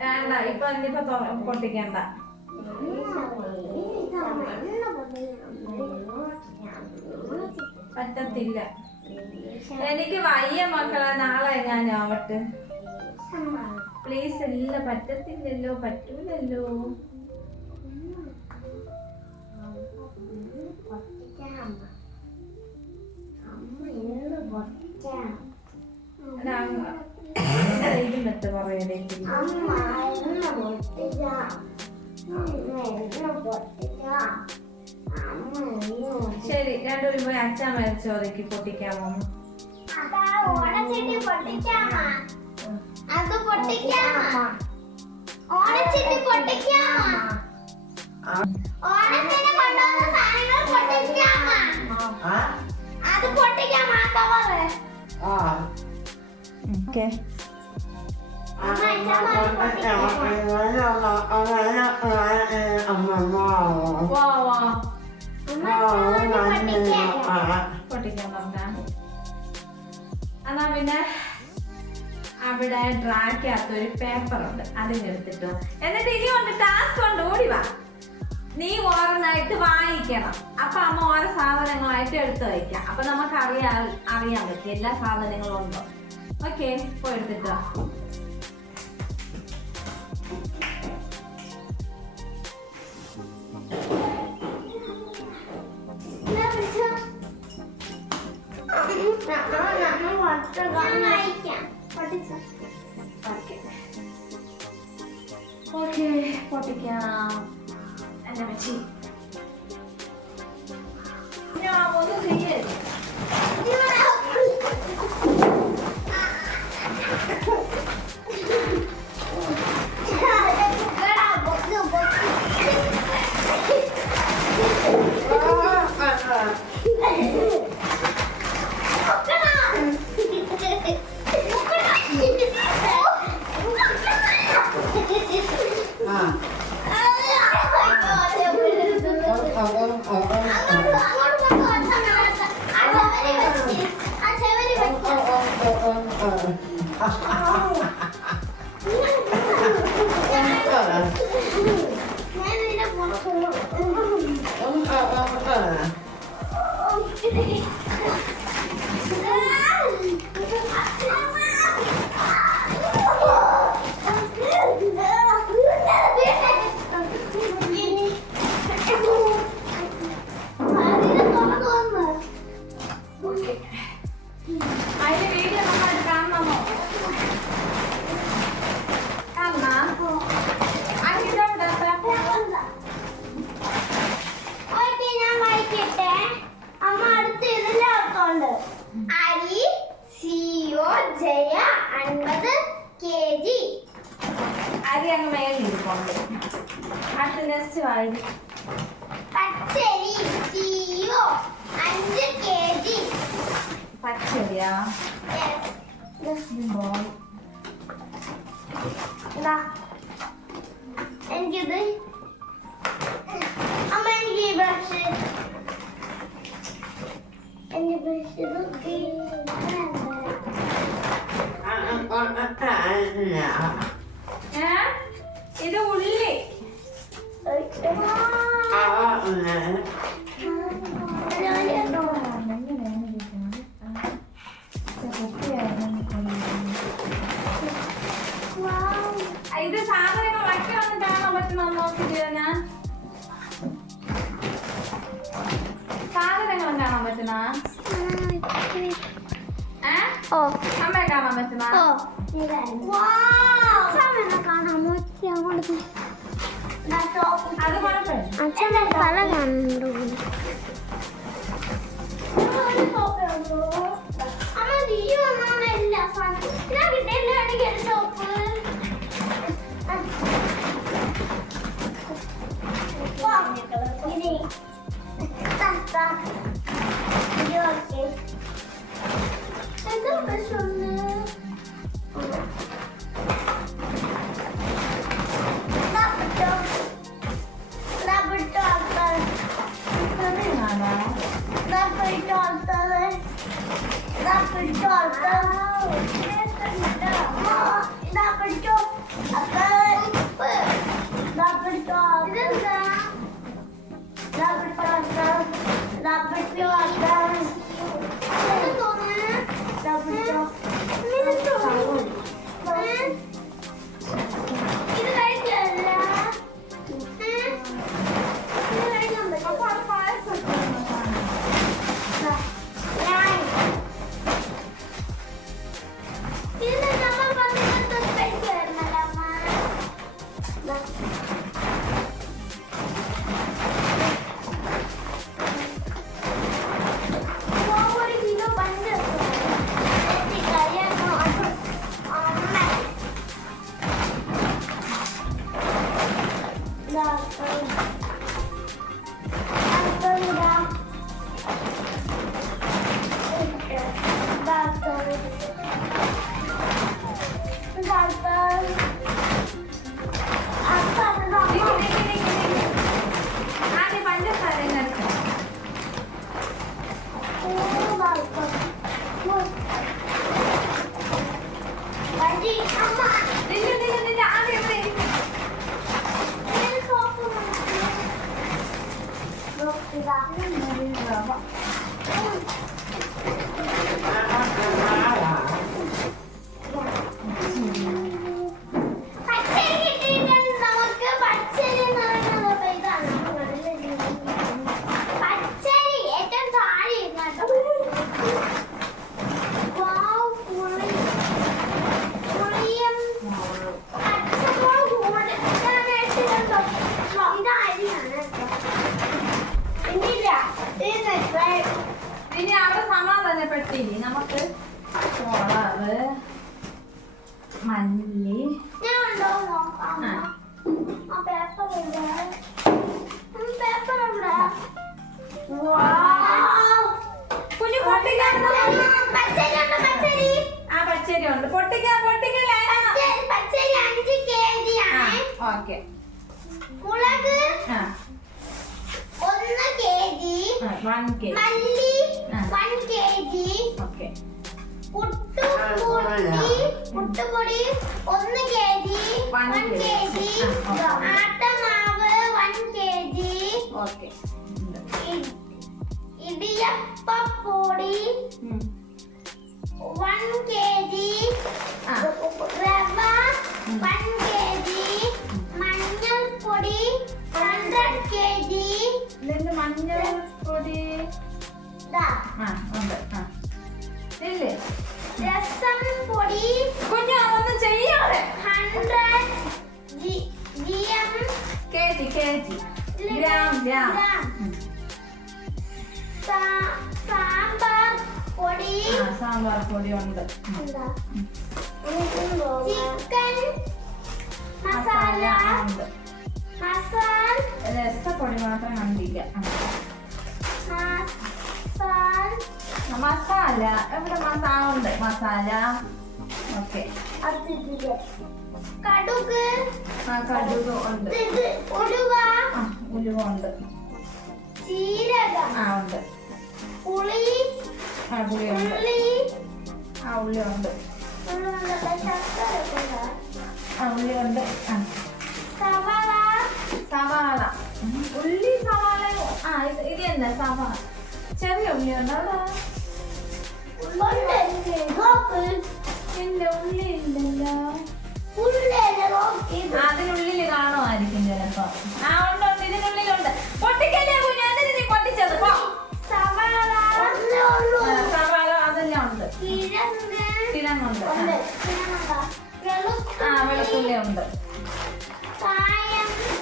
വേണ്ട, ഇപ്പൊ പൊട്ടിക്കണ്ട. പറ്റത്തില്ല, എനിക്ക് വയ്യ മക്കളെ. നാളെ എങ്ങാനും ആവട്ടെ പ്ലീസ്. ഇല്ല, പറ്റത്തില്ലല്ലോ, പറ്റൂലല്ലോ. ശരി, രണ്ടുപേരും പോയി അച്ഛൻ മരിച്ചോരക്ക് പൊട്ടിക്കാമോ? എന്നാ പിന്നെ അവിടെ ഡ്രാക്കകത്ത് ഒരു പേപ്പർ ഉണ്ട്, അതിനെടുത്തിട്ടോ. എന്നിട്ട് ഇനി ഉണ്ട് ടാസ്ക് ഉണ്ട്, ഓടിവാ. നീ ഓരോന്നായിട്ട് വായിക്കണം. അപ്പൊ അമ്മ ഓരോ സാധനങ്ങളായിട്ട് എടുത്ത് വയ്ക്കാം. അപ്പൊ നമുക്ക് അറിയാൻ പറ്റും എല്ലാ സാധനങ്ങളും ഉണ്ടോ. ഓക്കെ, പോയി എടുത്തിട്ടോ. ഓക്കെ, പൊട്ടിക്കാം. എന്നെ വെച്ചി ഞാൻ ഒന്ന് ചെയ്യേ. പച്ചരിയാ? എനിക്കിത് അമ്മ, എനിക്ക് ഈ ബ്രഷ്, എന്റെ ബ്രഷ് ഇത് ഉള്ളി. ഇത് സാധനങ്ങൾ വയ്ക്കി വന്നിട്ട് കാണാൻ പറ്റുന്ന നോക്കിയോ? ഞാൻ സാധനങ്ങൾ കാണാൻ പറ്റുന്ന അമ്മയെ കാണാൻ പറ്റുന്ന അത് കുഴപ്പമില്ല. അച്ഛൻ്റെ പല കാണുന്നുണ്ടോ? അമ്മ നീ വന്നോണ്ടില്ല കിട്ടിയില്ലാണെങ്കിൽ എടുത്തോപ്പ്. എന്താ പ്രശ്നം? Wow. നിന്റെ ആദ്യം എവിടെ ഇരിക്കും? ഇനി അവിടെ സമാധാനപ്പെട്ടില്ലേ നമുക്ക് മുളക് മല്ലി കുഞ്ഞു പൊട്ടിക്കാൻ ആ പച്ചരി ഉണ്ട് പൊട്ടിക്കാൻ ഓക്കെ മുളക് 1 kg 1 kg മല്ലി 1 kg ഓക്കെ പുട്ടുപൊടി 1 kg 1 kg ആട്ടമാവ് 1 kg ഓക്കെ ഇടിയപ്പപ്പൊടി 1 kg റവ 1 kg മഞ്ഞൾപ്പൊടി 100 kg ഇതിന്റെ മഞ്ഞൾപ്പൊടി ഉണ്ട് ഇല്ലേ രസം പൊടി കുഞ്ഞു അതൊന്നും ചെയ്യാതെ 100 kg ഗ്രാം സാമ്പാർ പൊടി സാമ്പാർ പൊടി ഉണ്ട് ചിക്കൻ മസാല ഉണ്ട് രസപ്പൊടി മാത്രം കണ്ടില്ല മസാല എവിടെ മസാല ഉണ്ട് മസാല ഓക്കെ കടുക് കടുക് ഉണ്ട് ഉലുവ ഉലുവ ഉണ്ട് ജീരകം ഉണ്ട് പുളി പുളിയുണ്ട് ഉള്ളിയുണ്ട് ഉള്ളിയുണ്ട് സവാള ഉള്ളി സവാള ഇത് എന്താ സവാള ചെറിയ ഉള്ളിയുണ്ട് അവിടെ ഇല്ല ഉള്ളി ഇല്ലല്ലോ അതിനുള്ളിൽ കാണുമായിരിക്കും ചിലപ്പോ ഉണ്ട് ഇതിനുള്ളിലുണ്ട് പൊട്ടിക്കല്ലേ കുഞ്ഞു അതിന് നീ പൊട്ടിച്ചത് സവാള അതെല്ലാം ഉണ്ട് കിഴങ്ങുണ്ട് വെളുത്തുള്ളി ഉണ്ട്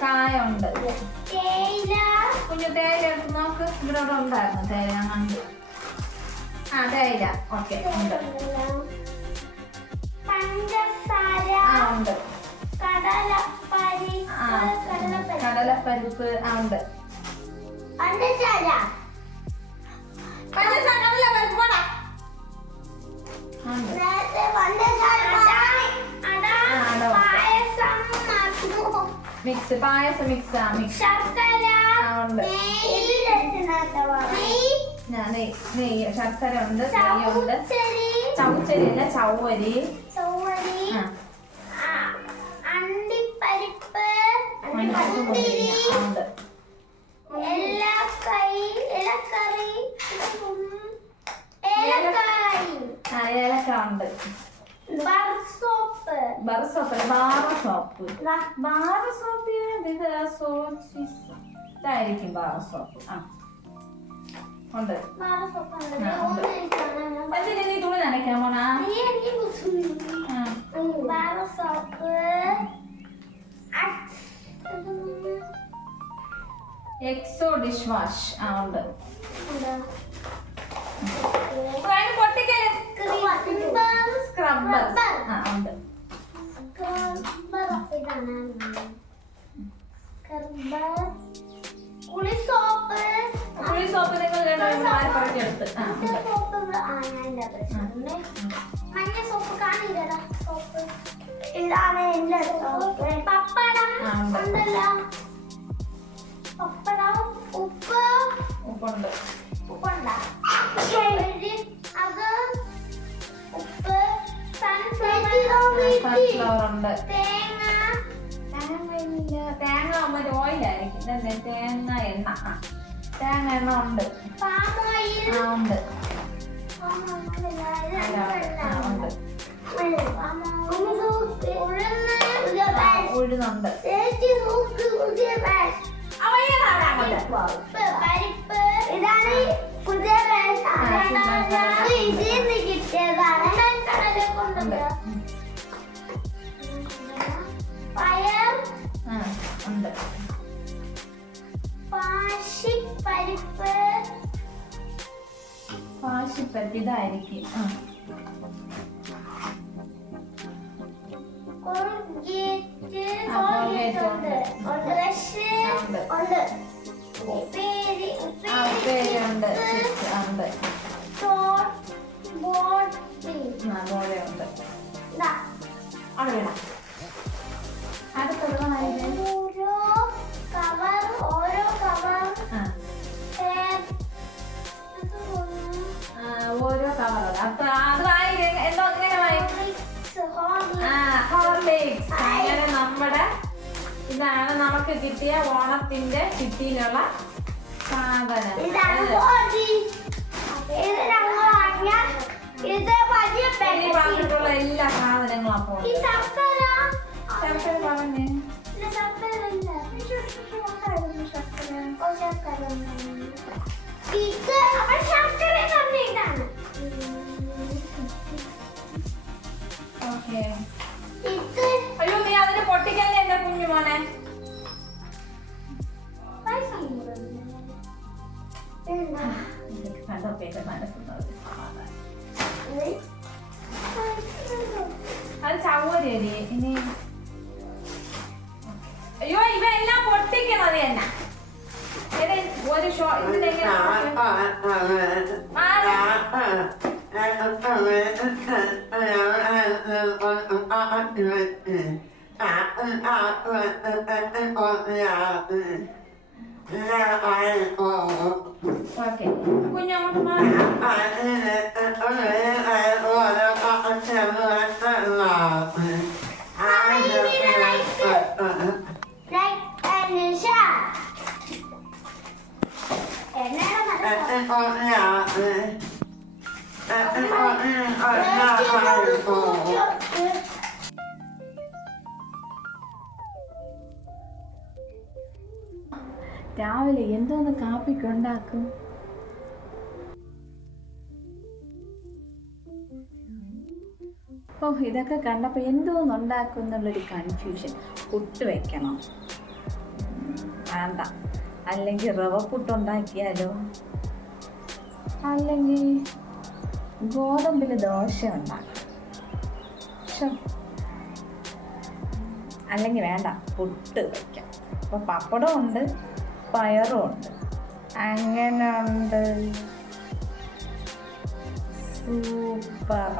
കായുണ്ട് കുഞ്ഞു തേയില എടുത്ത് നോക്ക് ഇവിടെ ഉണ്ടായിരുന്നു തേയില കണ്ട് തേയില ഓക്കെ ഉണ്ട് പഞ്ചസാര ഉണ്ട് കടലപ്പരിപ്പ് ഉണ്ട് പഞ്ചസാര കടലപ്പരിപ്പ് പോടാ മിക്സ് പായസം മിക്സ് നെയ്യ് ശർക്കര ഉണ്ട് നെയ്യുണ്ട് ചവച്ചരി അല്ല ചവ്വരി അണ്ടിപ്പരിപ്പ് ഉണ്ട് ഏലക്ക ഉണ്ട് ബാർ സോപ്പ് ഇതായിരിക്കും ബാർ സോപ്പ് ഉണ്ട് എന്തിനാ നീ തുണി നനയ്ക്കാൻ പോണാ എക്സോ ഡിഷ് വാഷ് ഉണ്ട് സ്ക്രബ്ബർ ഉണ്ട് കുളിസോപ്പ് നിങ്ങൾ എടുത്ത് മഞ്ഞ സോപ്പ് കാണില്ലടാ സോപ്പ് ഇതാണ് എന്റെ പപ്പടം ഉണ്ടല്ലോ പപ്പടം ഉപ്പുണ്ട് ഉപ്പുണ്ടാ അത് ഉപ്പ് സൺഫ്ലവർ സൺഫ്ലവർ ഉണ്ട്. തേങ്ങ തേങ്ങ മറ്റേ ഓയിലായിരിക്കും. ഇതല്ലേ തേങ്ങ എണ്ണ. തേങ്ങ എണ്ണ ഉണ്ട്. പാം ഓയിൽ ഉണ്ട്. ഉണ്ട് ഉഴുന്നുണ്ട്. പരിപ്പ് ഇതാണ് പുതിയ ഇതിന്ന് കിട്ടിയതാണ്. പയർ ഉണ്ട്. പാശിപ്പരിപ്പ് പാശിപ്പരിപ്പ് ഇതായിരിക്കും. ഉപ്പേരിയുണ്ട്. ഉണ്ട്. ബോളയുണ്ട്. അവിടെ അടുത്തത് ഓരോ കവർ ഓരോ കവറുണ്ട്. അപ്പൊ അത് വായി എന്തോ ഇങ്ങനെ വായി. ഹോർലിക്സ്. അങ്ങനെ നമ്മുടെ ഇതാണ് നമുക്ക് കിട്ടിയ ഓണത്തിന്റെ കിറ്റിയിലുള്ള സാധനം. ഇനി പറഞ്ഞിട്ടുള്ള എല്ലാ സാധനങ്ങളും അപ്പോൾ പറഞ്ഞേ. ഓക്കെ. അയ്യോ നീ അതിന് പൊട്ടിക്കല്ലേ എന്റെ കുഞ്ഞു മോനെ. കണ്ടപ്പോ എന്റെ മനസ്സുന്നത് അത് ചവരടി. ഇനി അയ്യോ ഇവ എല്ലാം പൊട്ടിക്കണത് തന്നെ. ഒരു ഷോ ഇതിനെങ്ങനെ ഓക്കെ കുഞ്ഞങ്ങോട്ട് മാറി. രാവിലെ എന്തോന്ന് കാപ്പിക്കുണ്ടാക്കും? ഓ ഇതൊക്കെ കണ്ടപ്പോൾ എന്തോന്നുണ്ടാക്കും എന്നുള്ളൊരു കൺഫ്യൂഷൻ. പുട്ട് വെക്കണം, വേണ്ട. അല്ലെങ്കിൽ റവ പുട്ടുണ്ടാക്കിയാലോ, അല്ലെങ്കിൽ ഗോതമ്പിൽ ദോശ ഉണ്ടാക്കാം. അല്ലെങ്കിൽ വേണ്ട, പുട്ട് വയ്ക്കാം. അപ്പോൾ പപ്പടം ഉണ്ട്, പയറും ഉണ്ട്. അങ്ങനെ ഉണ്ട്. സൂപ്പർ.